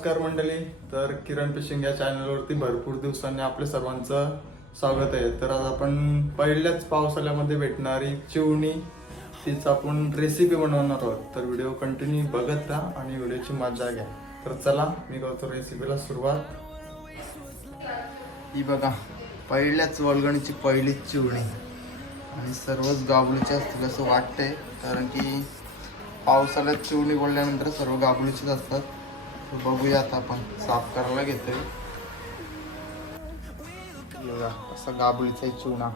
नमस्कार मंडळी. तर किरण फिशिंग या चॅनलवरती भरपूर दिवसांनी आपल्या सर्वांचं स्वागत आहे. तर आज आपण पहिल्याच पावसाळ्यामध्ये भेटणारी चिवणी तीच आपण रेसिपी बनवणार आहोत. तर व्हिडिओ कंटिन्यू बघत राहा आणि व्हिडिओची मजा घ्या. तर चला मी करतो रेसिपीला सुरुवात. ही बघा पहिल्याच वलगणीची पहिलीच चिवणी. आणि सर्वच गाबळीचे असतील असं वाटतंय कारण की पावसाळ्यात चिवणी बोलल्यानंतर सर्व गाबळीचेच असतात. बघूया आता आपण साफ करायला घेतोय. बघा असा गाबळीचा देतात.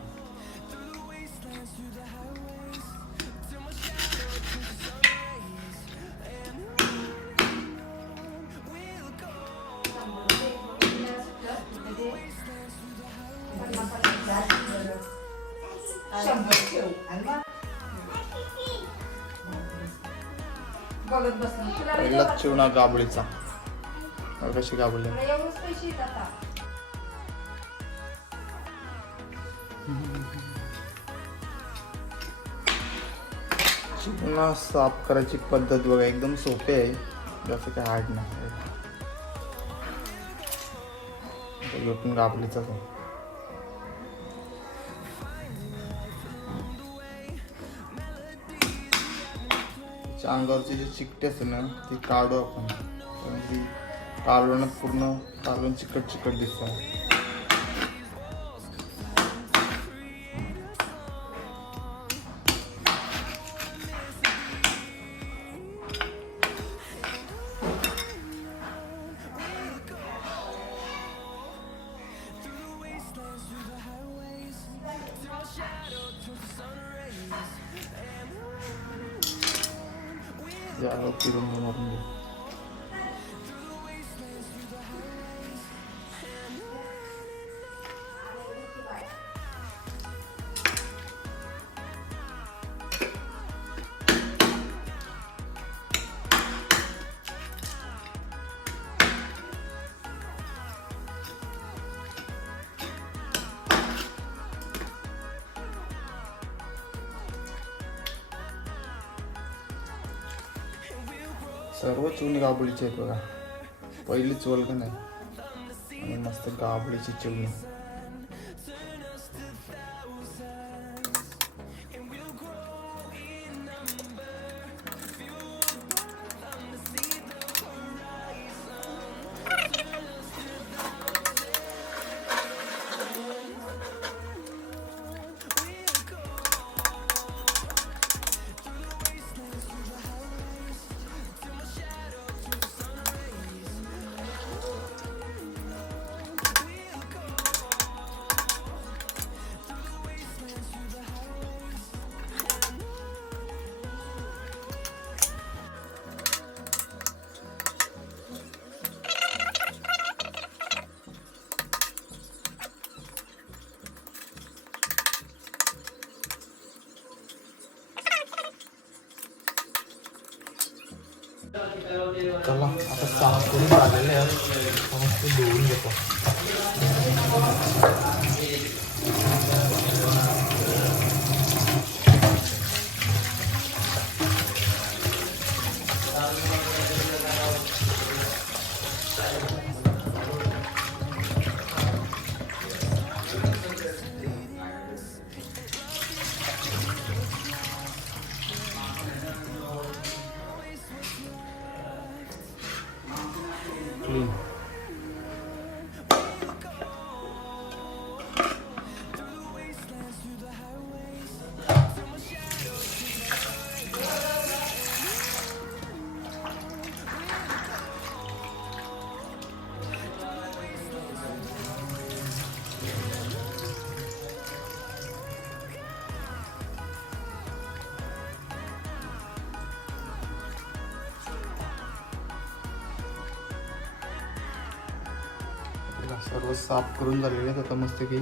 चिवणा गाबळीचा कशी गाबळी आहे. साफ करायची पद्धत बघा एकदम सोपी आहे. जास्त काही हार्ड नाही आता ह्यो पण गाबळीचाच आहे त्याच्या अंगावरची जी चिकटे असते ना ती काढू आपण. कारण ती कालवणात पूर्ण कालवण चिकट चिकट दिसतं सर्व चून गाबळीचे आहेत बघा. पहिली चोल का नाही? आणि मस्त गाबळीची चिवणी चला आता साफ करून झालेले आहेत. आता मस्त धुवून घेतो सर्व साफ करून झालेले आहेत. आता मस्त की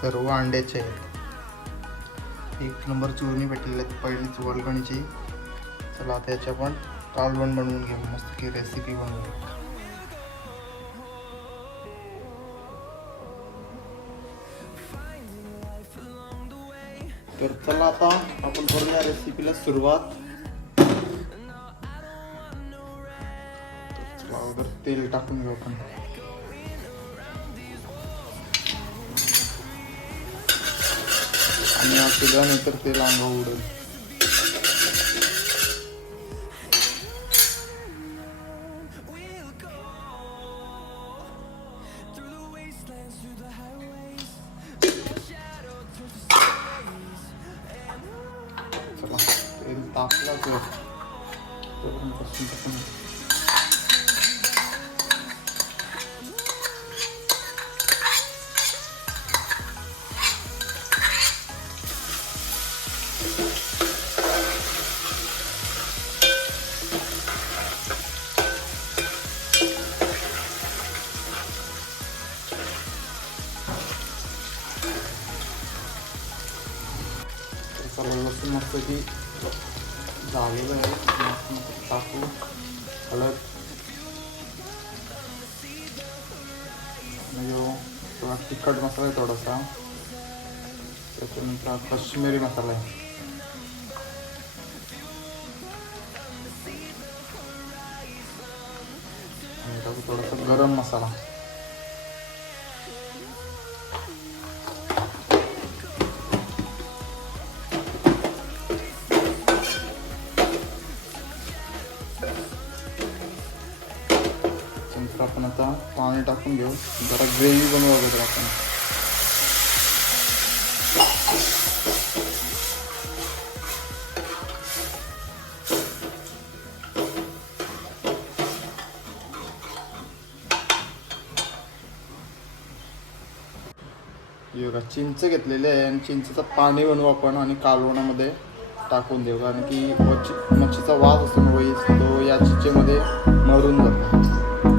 सर्व अंड्याचे आहेत. एक नंबर चुरणी भेटलेली आहेत. पहिलीच वलगणीची. चला आता याच्या पण कालवण बनवून घेऊ. मस्त की रेसिपी बनवून. तर चला आता आपण करूया रेसिपीला सुरुवात. तेल टाकून घेऊ आपण. आणि आपल्यानंतर ते लांब उडेल तिखट मसाला आहे थोडासा. त्याच्यानंतर कश्मीरी मसाला आहे. थोडासा गरम मसाला. तर आपण आता पाणी टाकून घेऊ. जरा ग्रेव्ही बनवा अगोदर आपण. बघा चिंच घेतलेले आहे आणि चिंचेचं पाणी बनवू आपण आणि कालवणामध्ये टाकून देऊ. कारण की मच्छी मच्छीचा वास असतो ना तो या चिंचेमध्ये मरून जातो.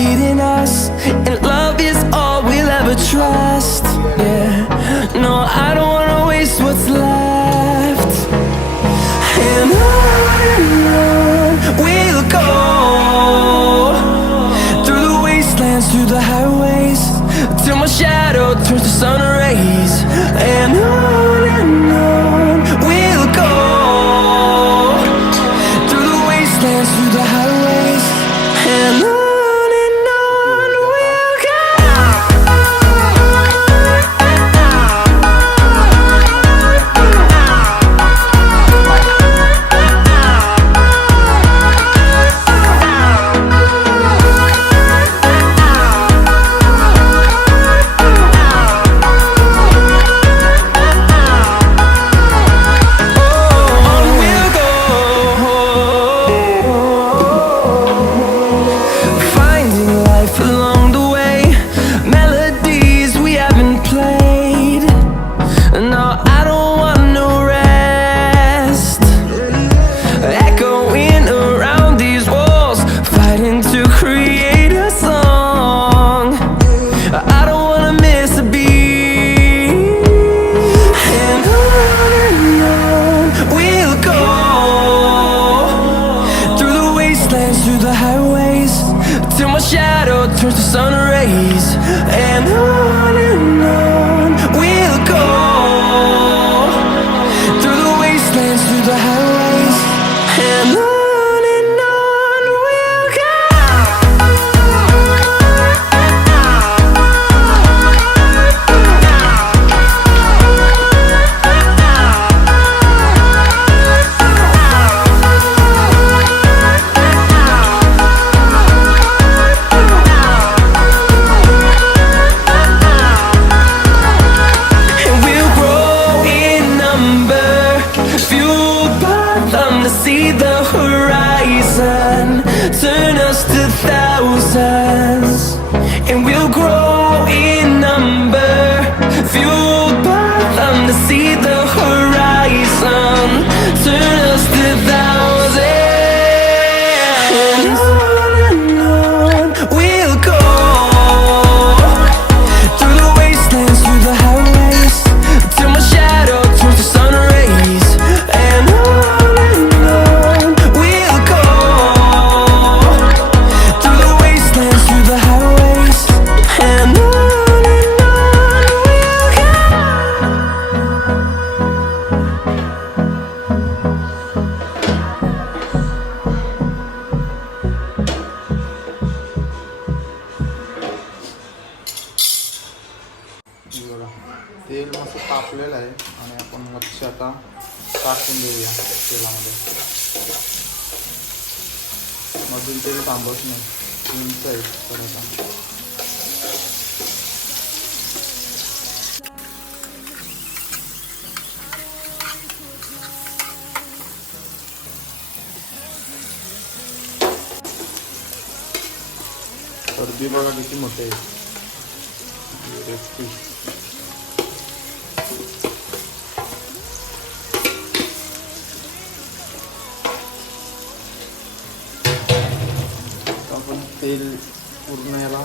dance through the house बघा तेल मस्त तापलेलं आहे आणि आपण मच्छी आता टाकून देऊया तेलामध्ये. मधून तेल थांबत नाही उंच आहे थोडासा सर्दी बघा किती मोठे आहे. रेसिपी तेल पूर्ण याला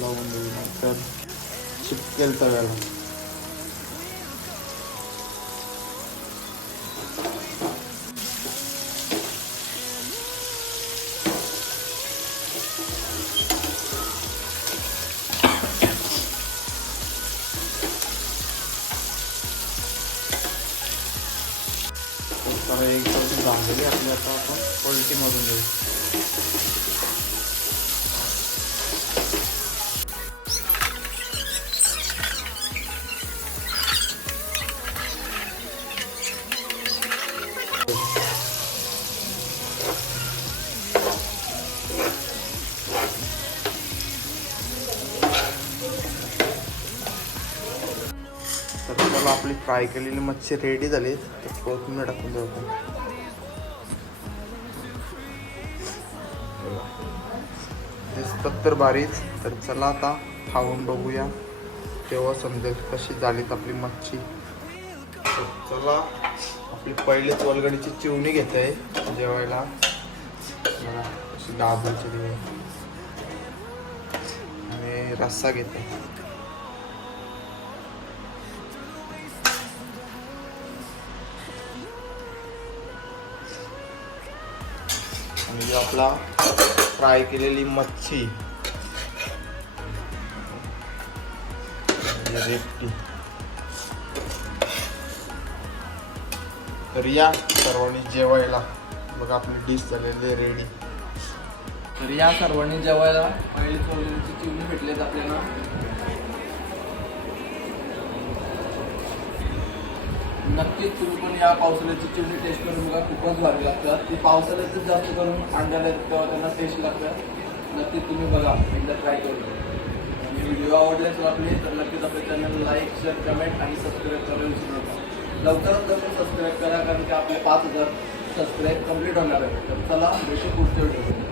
लावून देऊ नंतर चिपकेल तव्याला. तर एक झालेली आपली आता आपण पलटीमधून देऊ आपली फ्राय केलेली मच्छी रेडी झाली. तर कोथिंबीर टाकून देऊ आपण. दिसतात तर बारीच. तर चला आता खाऊन बघूया. तेव्हा समजेल कशी झालीत आपली मच्छी. चला आपली पहिलीच वलगडीची चिवणी घेते जेवायला. बघा, डाबूची आणि रस्सा घेते आहे आपला फ्राय केलेली मच्छी. रेपटी. तर या सर्वांनी जेवायला. बघा आपली डिश झालेली रेडी तर या सर्वांनी जेवायला. पहिले चोरलीची चिवणी भेटलेत आपल्याला. नक्कीच तुम्ही पण या पावसाळ्याची चिवली टेस्ट करून बघा खूपच भारी लागतात ती पावसाळ्यातच जास्त करून अंड्याला तेव्हा त्यांना टेस्ट लागतात नक्कीच तुम्ही बघा एकदा ट्राय करून. आणि व्हिडिओ आवडले तर आपले तर नक्कीच आपल्या चॅनल लाईक शेअर कमेंट आणि सबस्क्राईब करायला विसरू नका. लवकरात लवकर सबस्क्राईब करा कारण की आपले पाच हजार सबस्क्राईब कंप्लीट होणार आहे तर चला भेटू पुढच्या व्हिडिओ